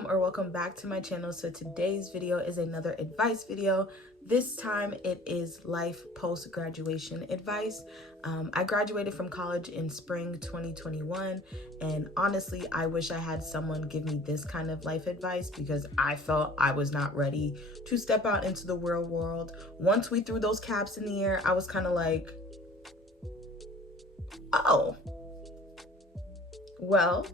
welcome back to my channel. So today's video is another advice video. This time it is life post-graduation advice. I graduated from college in spring 2021, and honestly I wish I had someone give me this kind of life advice because I felt I was not ready to step out into the real world. Once we threw those caps in the air, I was kind of like, oh, well,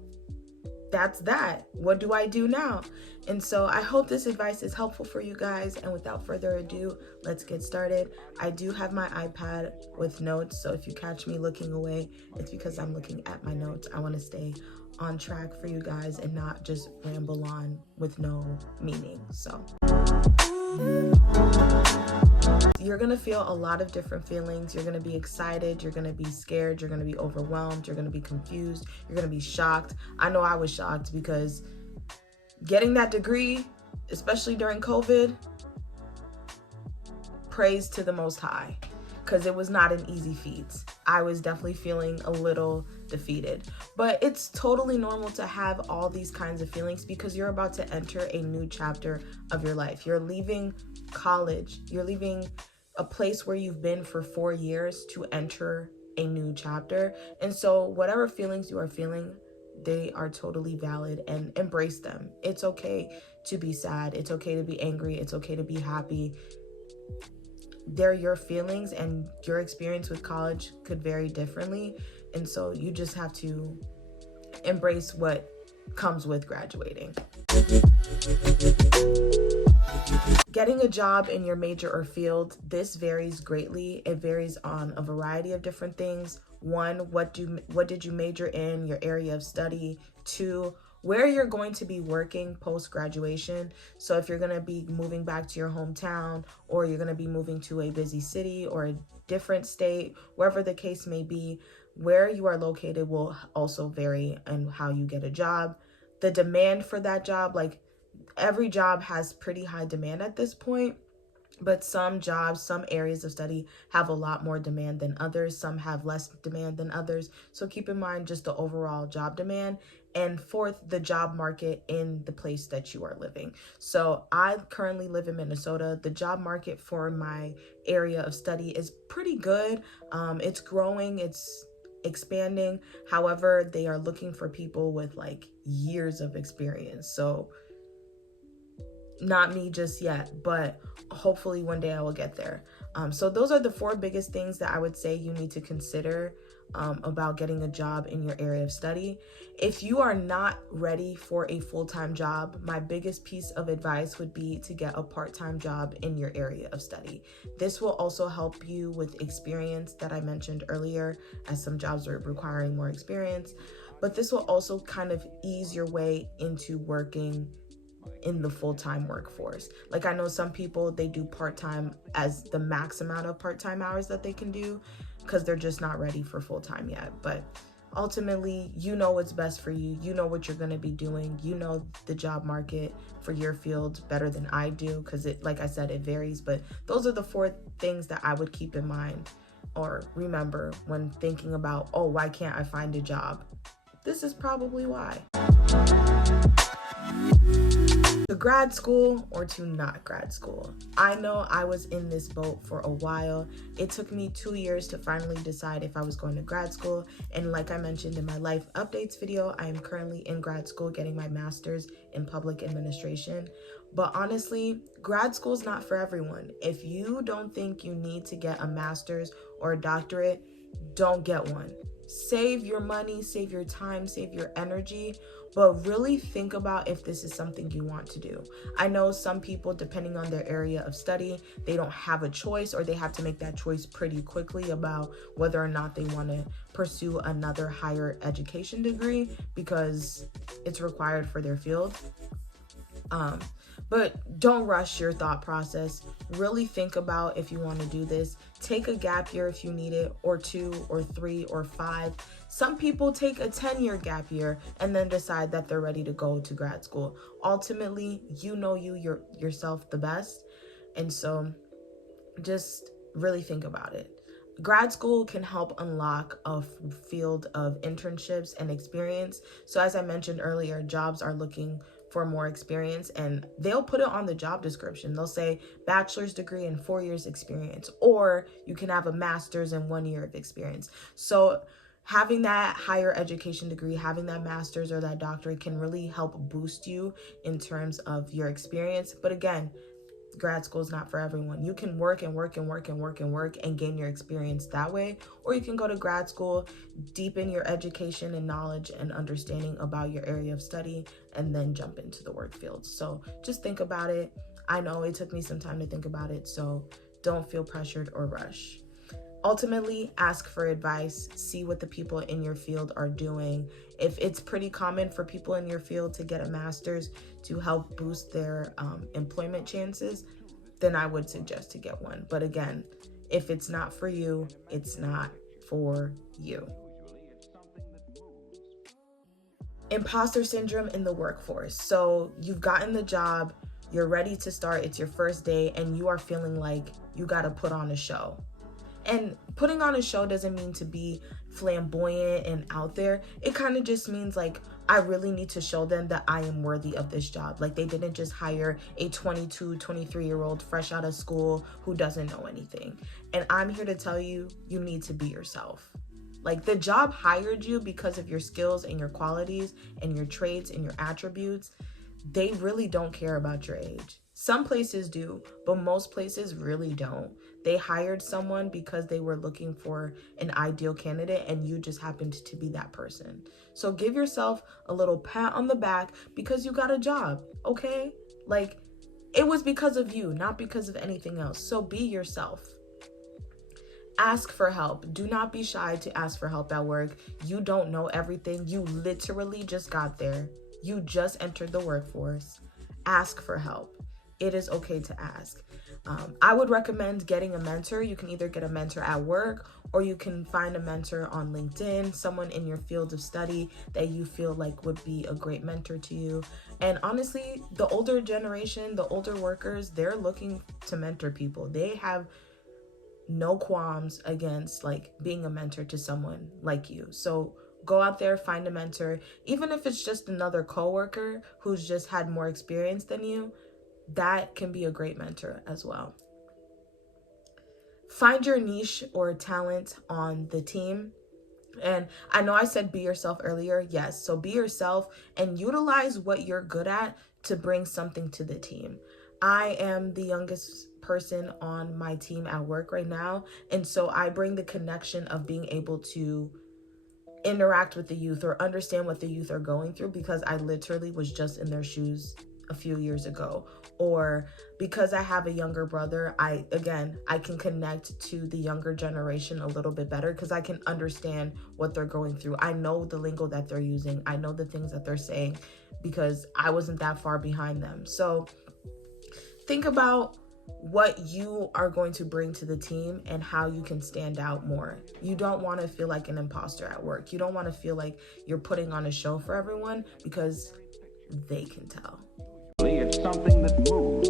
that's that. What do I do now? And so I hope this advice is helpful for you guys. And without further ado, let's get started. I do have my iPad with notes, so if you catch me looking away, it's because I'm looking at my notes. I want to stay on track for you guys and not just ramble on with no meaning. So you're gonna feel a lot of different feelings. You're gonna be excited, you're gonna be scared, you're gonna be overwhelmed, you're gonna be confused, you're gonna be shocked. I know I was shocked because getting that degree, especially during COVID, praise to the Most High, because it was not an easy feat. I was definitely feeling a little defeated, but it's totally normal to have all these kinds of feelings because you're about to enter a new chapter of your life. You're leaving college, you're leaving a place where you've been for 4 years to enter a new chapter. And so whatever feelings you are feeling, they are totally valid, and embrace them. It's okay to be sad, it's okay to be angry, it's okay to be happy. They're your feelings, and your experience with college could vary differently. And so you just have to embrace what comes with graduating. Getting a job in your major or field, this varies greatly. It varies on a variety of different things. One, what did you major in, your area of study? Two, where you're going to be working post-graduation. So if you're going to be moving back to your hometown, or you're going to be moving to a busy city or a different state, wherever the case may be, where you are located will also vary in how you get a job. The demand for that job, like every job has pretty high demand at this point, but some jobs, some areas of study have a lot more demand than others. Some have less demand than others. So keep in mind just the overall job demand. And fourth, the job market in the place that you are living. So I currently live in Minnesota. The job market for my area of study is pretty good. It's growing, it's expanding. However, they are looking for people with like years of experience. So not me just yet, but hopefully one day I will get there. So those are the 4 biggest things that I would say you need to consider about getting a job in your area of study. If you are not ready for a full-time job, my biggest piece of advice would be to get a part-time job in your area of study. This will also help you with experience that I mentioned earlier, as some jobs are requiring more experience, but this will also kind of ease your way into working in the full-time workforce. Like I know some people, they do part-time as the max amount of part-time hours that they can do because they're just not ready for full-time yet. But ultimately, you know what's best for you. You know what you're going to be doing. You know the job market for your field better than I do because it, like I said, it varies. But those are the 4 things that I would keep in mind or remember when thinking about, oh, why can't I find a job? This is probably why. To grad school or to not grad school. I know I was in this boat for a while. It took me 2 years to finally decide if I was going to grad school. And like I mentioned in my life updates video, I am currently in grad school getting my master's in public administration. But honestly, grad school is not for everyone. If you don't think you need to get a master's or a doctorate, don't get one. Save your money, save your time, save your energy, but really think about if this is something you want to do. I know some people, depending on their area of study, they don't have a choice, or they have to make that choice pretty quickly about whether or not they want to pursue another higher education degree because it's required for their field. But don't rush your thought process. Really think about if you want to do this. Take a gap year if you need it, or 2 or 3 or 5. Some people take a 10-year gap year and then decide that they're ready to go to grad school. Ultimately, you know yourself the best. And so just really think about it. Grad school can help unlock a field of internships and experience. So as I mentioned earlier, jobs are looking for more experience, and they'll put it on the job description. They'll say bachelor's degree and 4 years experience, or you can have a master's and 1 year of experience. So having that higher education degree, having that master's or that doctorate can really help boost you in terms of your experience. But again, grad school is not for everyone. You can work and work and work and work and work and gain your experience that way, or you can go to grad school, deepen your education and knowledge and understanding about your area of study, and then jump into the work field. So just think about it. I know it took me some time to think about it, so don't feel pressured or rush. Ultimately, ask for advice, see what the people in your field are doing. If it's pretty common for people in your field to get a master's to help boost their employment chances, then I would suggest to get one. But again, if it's not for you, it's not for you. Imposter syndrome in the workforce. So you've gotten the job, you're ready to start, it's your first day, and you are feeling like you got to put on a show. And putting on a show doesn't mean to be flamboyant and out there. It kind of just means like, I really need to show them that I am worthy of this job. Like, they didn't just hire a 22, 23-year-old fresh out of school who doesn't know anything. And I'm here to tell you, you need to be yourself. Like, the job hired you because of your skills and your qualities and your traits and your attributes. They really don't care about your age. Some places do, but most places really don't. They hired someone because they were looking for an ideal candidate, and you just happened to be that person. So give yourself a little pat on the back because you got a job, okay? Like, it was because of you, not because of anything else. So be yourself. Ask for help. Do not be shy to ask for help at work. You don't know everything. You literally just got there. You just entered the workforce. Ask for help. It is okay to ask. I would recommend getting a mentor. You can either get a mentor at work, or you can find a mentor on LinkedIn, someone in your field of study that you feel like would be a great mentor to you. And honestly, the older generation, the older workers, they're looking to mentor people. They have no qualms against like being a mentor to someone like you. So go out there, find a mentor, even if it's just another coworker who's just had more experience than you. That can be a great mentor as well. Find your niche or talent on the team. And I know I said be yourself earlier. Yes, so be yourself and utilize what you're good at to bring something to the team. I am the youngest person on my team at work right now, and so I bring the connection of being able to interact with the youth or understand what the youth are going through because I literally was just in their shoes a few years ago. Or because I have a younger brother, I can connect to the younger generation a little bit better because I can understand what they're going through. I know the lingo that they're using. I know the things that they're saying because I wasn't that far behind them. So think about what you are going to bring to the team and how you can stand out more. You don't want to feel like an imposter at work. You don't want to feel like you're putting on a show for everyone because they can tell. It's something that moves.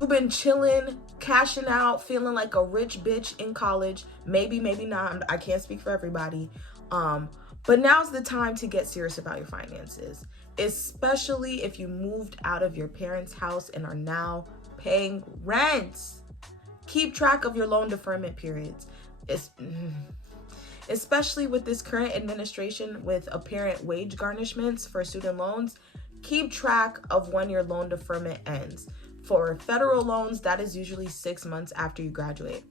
You've been chilling, cashing out, feeling like a rich bitch in college. Maybe not. I can't speak for everybody. But now's the time to get serious about your finances, especially if you moved out of your parents' house and are now paying rent. Keep track of your loan deferment periods. Especially with this current administration with apparent wage garnishments for student loans, keep track of when your loan deferment ends. For federal loans, that is usually 6 months after you graduate.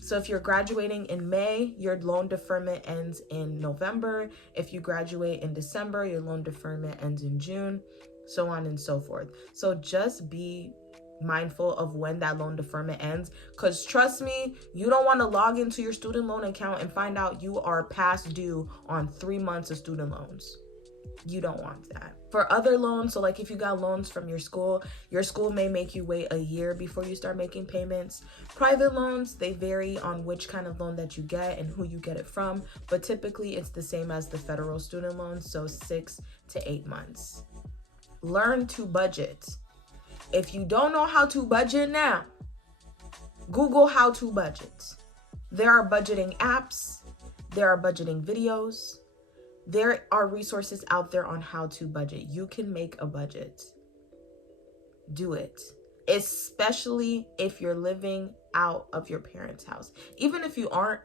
So if you're graduating in May, your loan deferment ends in November. If you graduate in December, your loan deferment ends in June, so on and so forth. So just be mindful of when that loan deferment ends, because trust me, you don't want to log into your student loan account and find out you are past due on 3 months of student loans. You don't want that. For other loans, so like if you got loans from your school may make you wait a year before you start making payments. Private loans, they vary on which kind of loan that you get and who you get it from, but typically it's the same as the federal student loans, so 6 to 8 months. Learn to budget. If you don't know how to budget now, Google how to budget. There are budgeting apps, there are budgeting videos. There are resources out there on how to budget. You can make a budget. Do it. Especially if you're living out of your parents' house. Even if you are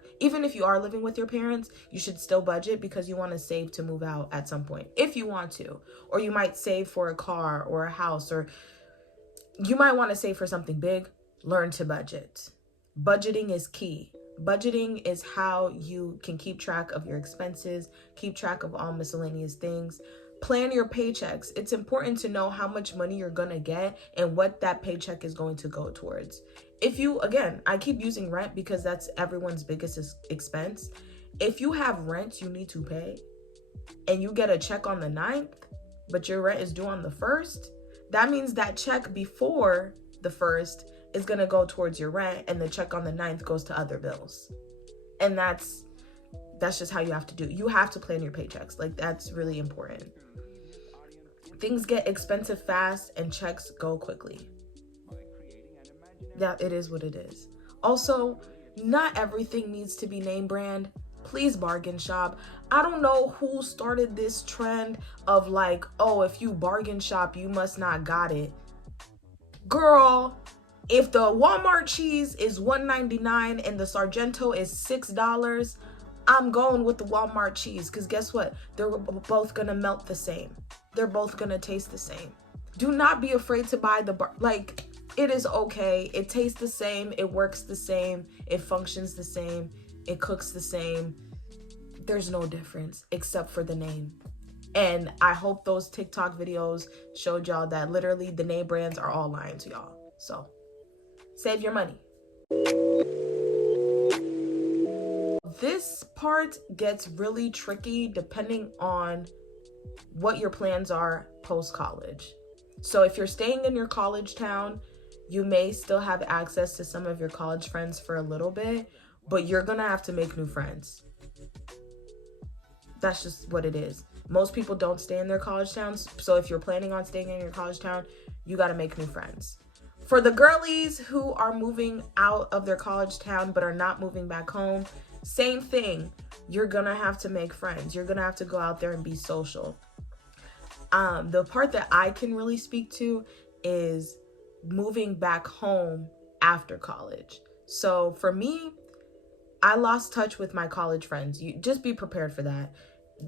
living with your parents, you should still budget because you want to save to move out at some point if you want to. Or you might save for a car or a house, or you might want to save for something big. Learn to budget. Budgeting is key. Budgeting is how you can keep track of your expenses, keep track of all miscellaneous things. Plan your paychecks. It's important to know how much money you're gonna get and what that paycheck is going to go towards. If you, again, I keep using rent because that's everyone's biggest expense. If you have rent you need to pay and you get a check on the 9th, but your rent is due on the 1st, that means that check before the 1st is gonna go towards your rent, and the check on the 9th goes to other bills. And that's just how you have to do it. You have to plan your paychecks. Like, that's really important. Things get expensive fast and checks go quickly. Yeah, it is what it is. Also, not everything needs to be name brand. Please bargain shop. I don't know who started this trend of like, oh, if you bargain shop, you must not got it. Girl, if the Walmart cheese is $1.99 and the Sargento is $6, I'm going with the Walmart cheese, because guess what? They're both gonna melt the same. They're both gonna taste the same. Do not be afraid to buy like, it is okay. It tastes the same. It works the same. It functions the same. It cooks the same. There's no difference except for the name. And I hope those TikTok videos showed y'all that literally the name brands are all lying to y'all. So save your money. This part gets really tricky depending on what your plans are post-college. So if you're staying in your college town, you may still have access to some of your college friends for a little bit, but you're gonna have to make new friends. That's just what it is. Most people don't stay in their college towns, so if you're planning on staying in your college town, you gotta make new friends. For the girlies who are moving out of their college town but are not moving back home, same thing. You're gonna have to make friends. You're gonna have to go out there and be social. The part that I can really speak to is moving back home after college. So for me, I lost touch with my college friends. You just be prepared for that.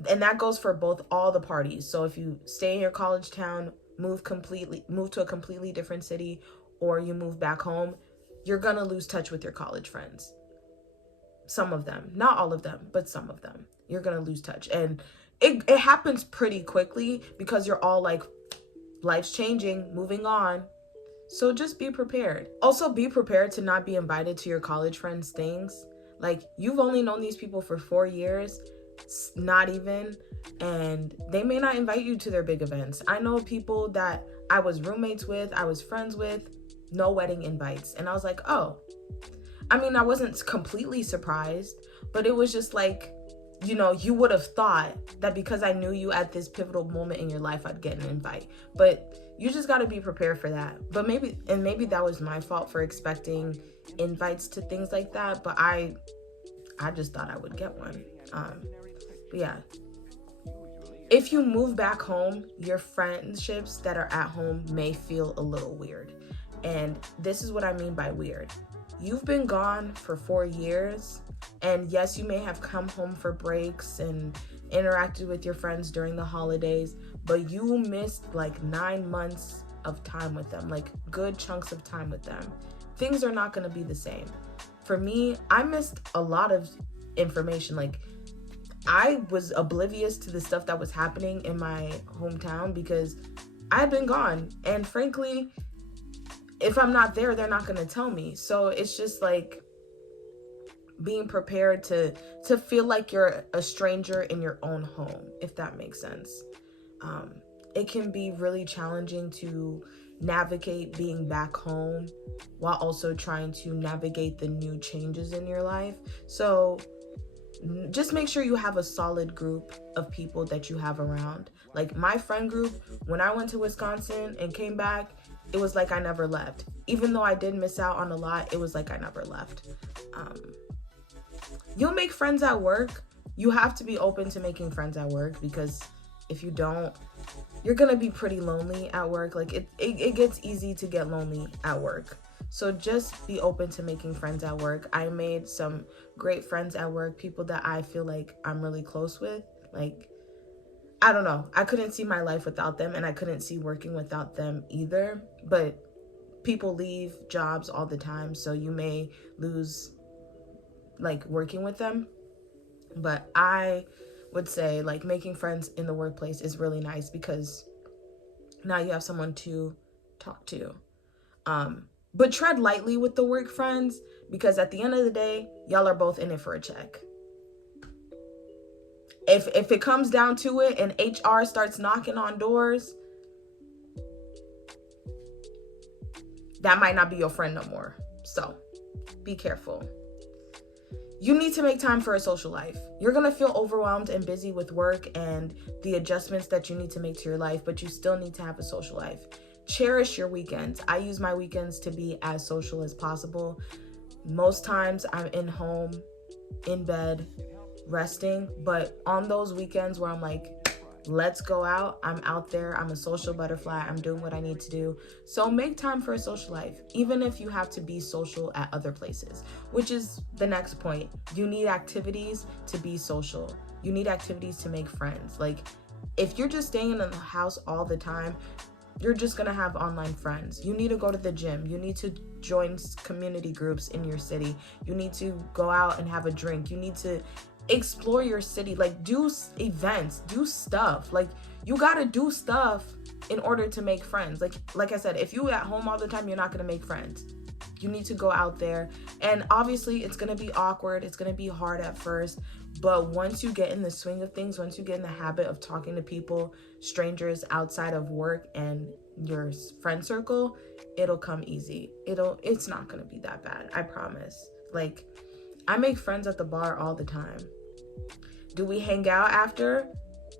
And that goes for all the parties. So if you stay in your college town, move to a completely different city, or you move back home, you're gonna lose touch with your college friends. Some of them, not all of them, but some of them. You're gonna lose touch. And it happens pretty quickly because you're all like, life's changing, moving on. So just be prepared. Also be prepared to not be invited to your college friends' things. Like, you've only known these people for 4 years, not even, and they may not invite you to their big events. I know people that I was roommates with, I was friends with, no wedding invites. And I was like, oh. I mean, I wasn't completely surprised, but it was just like, you know, you would have thought that because I knew you at this pivotal moment in your life, I'd get an invite. But you just got to be prepared for that. But maybe that was my fault for expecting invites to things like that. But I just thought I would get one. But yeah, if you move back home, your friendships that are at home may feel a little weird. And this is what I mean by weird. You've been gone for 4 years, and yes, you may have come home for breaks and interacted with your friends during the holidays, but you missed like 9 months of time with them, like good chunks of time with them. Things are not going to be the same. For me, I missed a lot of information. Like, I was oblivious to the stuff that was happening in my hometown because I've been gone, and frankly, if I'm not there, they're not going to tell me. So it's just like being prepared to feel like you're a stranger in your own home, if that makes sense. It can be really challenging to navigate being back home while also trying to navigate the new changes in your life. So just make sure you have a solid group of people that you have around. Like my friend group, when I went to Wisconsin and came back, it was like I never left. Even though I did miss out on a lot, it was like I never left. You'll make friends at work, You have to be open to making friends at work, because if you don't, you're gonna be pretty lonely at work. Like it gets easy to get lonely at work. So just be open to making friends at work. I made some great friends at work, people that I feel like I'm really close with. Like, I don't know, I couldn't see my life without them, and I couldn't see working without them either. But people leave jobs all the time, so you may lose like working with them. But I would say like making friends in the workplace is really nice, because now you have someone to talk to. But tread lightly with the work friends, because at the end of the day, y'all are both in it for a check. If it comes down to it and HR starts knocking on doors, that might not be your friend no more. So be careful. You need to make time for a social life. You're going to feel overwhelmed and busy with work and the adjustments that you need to make to your life, but you still need to have a social life. Cherish your weekends. I use my weekends to be as social as possible. Most times I'm in bed, resting, but on those weekends where I'm like, let's go out, I'm out there, I'm a social butterfly, I'm doing what I need to do. So make time for a social life, even if you have to be social at other places, which is the next point. You need activities to be social. You need activities to make friends. Like, if you're just staying in the house all the time, you're just gonna have online friends. You need to go to the gym. You need to join community groups in your city. You need to go out and have a drink. You need to explore your city. Like, do events, do stuff. Like, you gotta do stuff in order to make friends. Like I said, if you at home all the time, you're not gonna make friends. You need to go out there. And obviously it's gonna be awkward. It's gonna be hard at first. But once you get in the swing of things, once you get in the habit of talking to people, strangers outside of work and your friend circle, it'll come easy. It's not gonna be that bad, I promise. Like, I make friends at the bar all the time. Do we hang out after?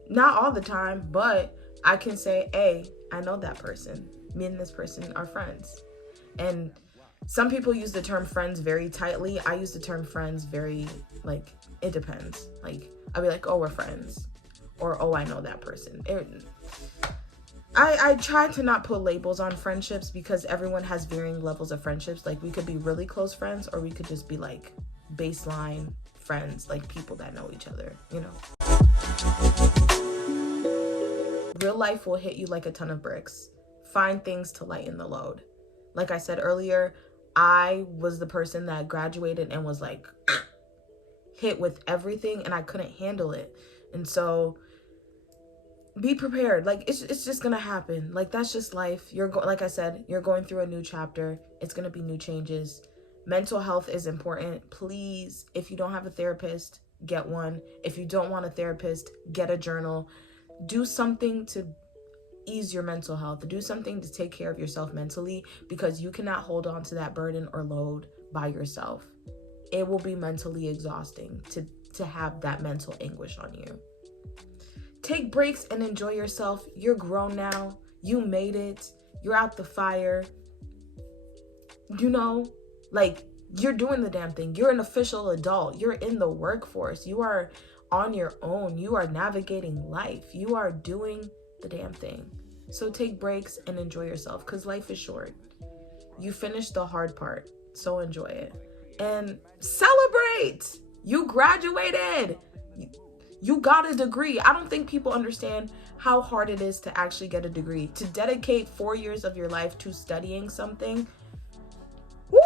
Not all the time, but I can say, hey, I know that person. Me and this person are friends. And some people use the term friends very tightly. I use the term friends very, like, it depends. Like, I'll be like, oh, we're friends. Or, oh, I know that person. I try to not put labels on friendships, because everyone has varying levels of friendships. Like, we could be really close friends, or we could just be like baseline friends, like people that know each other, you know. Real life will hit you like a ton of bricks. Find things to lighten the load. Like I said earlier, I was the person that graduated and was like hit with everything, and I couldn't handle it. And so be prepared. Like, it's just gonna happen. Like, that's just life. Like I said, you're going through a new chapter. It's gonna be new changes. Mental health is important. Please, if you don't have a therapist, get one. If you don't want a therapist, get a journal. Do something to ease your mental health. Do something to take care of yourself mentally, because you cannot hold on to that burden or load by yourself. It will be mentally exhausting to have that mental anguish on you. Take breaks and enjoy yourself. You're grown now. You made it. You're out the fire. You know, like, you're doing the damn thing. You're an official adult. You're in the workforce. You are on your own. You are navigating life. You are doing the damn thing. So take breaks and enjoy yourself, because life is short. You finished the hard part, so enjoy it. And celebrate! You graduated! You got a degree. I don't think people understand how hard it is to actually get a degree. To dedicate 4 years of your life to studying something, woo!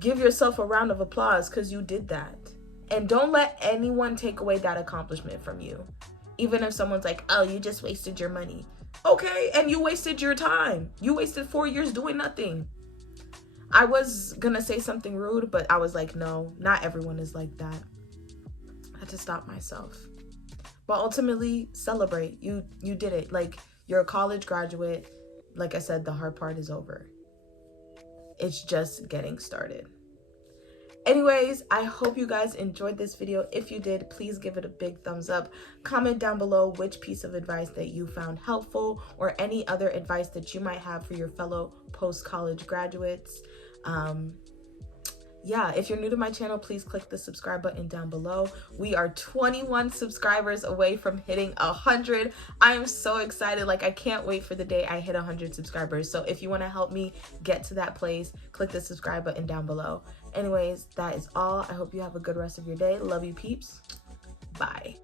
Give yourself a round of applause, because you did that. And don't let anyone take away that accomplishment from you. Even if someone's like, oh, you just wasted your money. Okay, and you wasted your time. You wasted 4 years doing nothing. I was gonna say something rude, but I was like, no, not everyone is like that. I had to stop myself. But ultimately, celebrate. You did it. Like, you're a college graduate. Like I said, the hard part is over. It's just getting started. Anyways, I hope you guys enjoyed this video. If you did, please give it a big thumbs up. Comment down below which piece of advice that you found helpful, or any other advice that you might have for your fellow post-college graduates. yeah, if you're new to my channel, please click the subscribe button down below. We are 21 subscribers away from hitting 100. I am so excited. Like, I can't wait for the day I hit 100 subscribers. So if you want to help me get to that place, click the subscribe button down below. Anyways, that is all. I hope you have a good rest of your day. Love you, peeps. Bye.